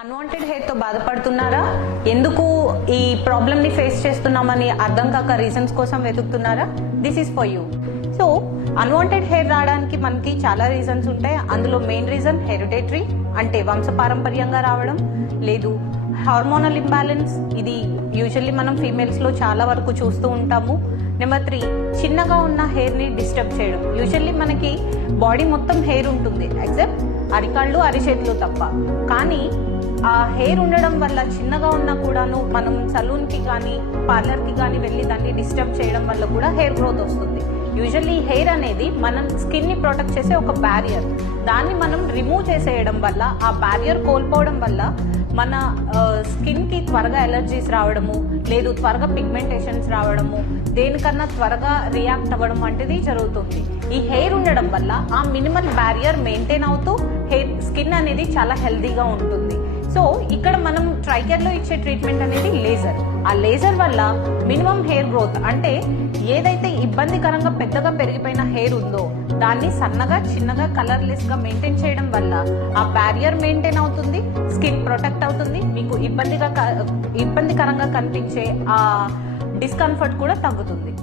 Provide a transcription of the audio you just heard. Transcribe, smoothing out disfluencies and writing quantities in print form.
Unwanted hair తో బాధపడుతున్నారా? ఎందుకు ఈ ప్రాబ్లమ్ ని ఫేస్ చేస్తున్నామని అర్థం కాక రీజన్స్ కోసం వెతుకుతున్నారా? This is for you. So unwanted hair రావడానికి మనకి చాలా రీజన్స్ ఉంటాయి. అందులో మెయిన్ రీజన్ హెరిడిటరీ, అంటే వంశపారంపర్యంగా రావడం, లేదు హార్మోనల్ ఇంబ్యాలెన్స్, ఇది యూజువల్లీ మనం ఫీమేల్స్ లో చాలా వరకు చూస్తూ ఉంటాము. నెంబర్ 3, చిన్నగా ఉన్న హెయిర్ ని డిస్టర్బ్ చేయడం. యూజువల్లీ మనకి బాడీ మొత్తం హెయిర్ ఉంటుంది ఎక్సెప్ట్ అరికాళ్ళు అరిచేతులు తప్ప. కానీ ఆ హెయిర్ ఉండడం వల్ల చిన్నగా ఉన్నా కూడాను మనం సలూన్కి కానీ పార్లర్కి కానీ వెళ్ళి దాన్ని డిస్టర్బ్ చేయడం వల్ల కూడా హెయిర్ గ్రోత్ వస్తుంది. యూజువల్లీ హెయిర్ అనేది మనం స్కిన్ని ప్రొటెక్ట్ చేసే ఒక బ్యారియర్. దాన్ని మనం రిమూవ్ చేసేయడం వల్ల, ఆ బ్యారియర్ కోల్పోవడం వల్ల మన స్కిన్కి త్వరగా ఎలర్జీస్ రావడము, లేదు త్వరగా పిగ్మెంటేషన్స్ రావడము, దేనికన్నా త్వరగా రియాక్ట్ అవ్వడం వంటిది జరుగుతుంది. ఈ హెయిర్ ఉండడం వల్ల ఆ మినిమల్ బ్యారియర్ మెయింటైన్ అవుతూ స్కిన్ అనేది చాలా హెల్దీగా ఉంటుంది. సో ఇక్కడ మనం ట్రైకేర్లో ఇచ్చే ట్రీట్మెంట్ అనేది లేజర్. ఆ లేజర్ వల్ల మినిమం హెయిర్ గ్రోత్, అంటే ఏదైతే ఇబ్బందికరంగా పెద్దగా పెరిగిపోయిన హెయిర్ ఉందో దాన్ని సన్నగా చిన్నగా కలర్లెస్ గా మెయింటైన్ చేయడం వల్ల ఆ బ్యారియర్ మెయింటైన్ అవుతుంది, స్కిన్ ప్రొటెక్ట్ అవుతుంది, మీకు ఇబ్బందికరంగా కనిపించే ఆ డిస్కంఫర్ట్ కూడా తగ్గుతుంది.